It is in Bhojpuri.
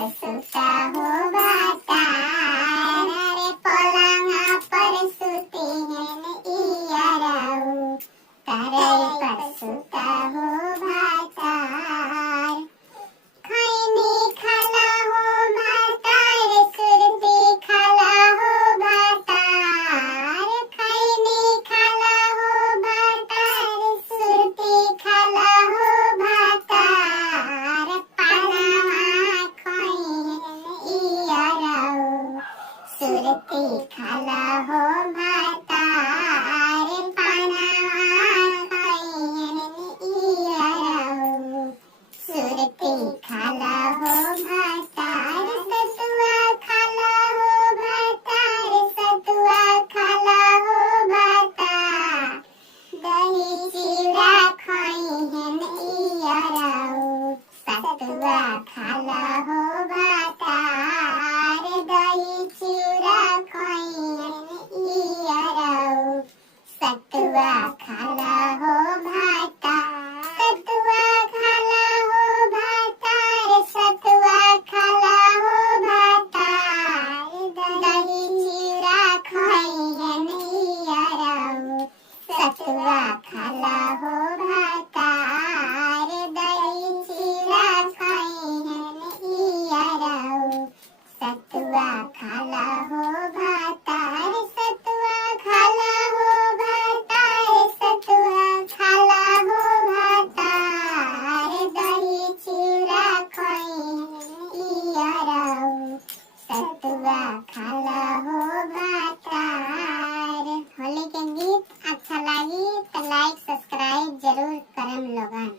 पर सुता हो भातार, अरे पलंगा पर सुती है इयाराऊ, तरई पर सुता हो भातार। खैनी खाला हो भातार, सुरती खाला हो भातार, खैनी खाला हो भातार, सुरती खाला हो भातार, पलंगा खैन इयाराऊ, सुरती खाला हो भातार, पलंगा खैन इयाराऊ, सुरती खाला हो भातार। सतुआ खाला हो भातार, सतुआ खाला हो भातार, दही चिउरा खैहन इयाराऊ, सतुआ खाला हो भातार, दही चिउरा खैहन इयाराऊ, सतुआ खाला हो भातार। सतुआ खाला हो भातार, सतुआ खाला हो भातार, दही चिउरा खैहन इयाराऊ, सतुआ खाला हो भातार, दही चिउरा खैहन इयाराऊ, सतुआ खाला हो भातार। सतुआ खाला हो भातार, सतुआ खाला हो भातार, दही चिउरा खैहन इयाराऊ, सतुआ खाला हो भातार। होली के गीत अच्छा लगी तो लाइक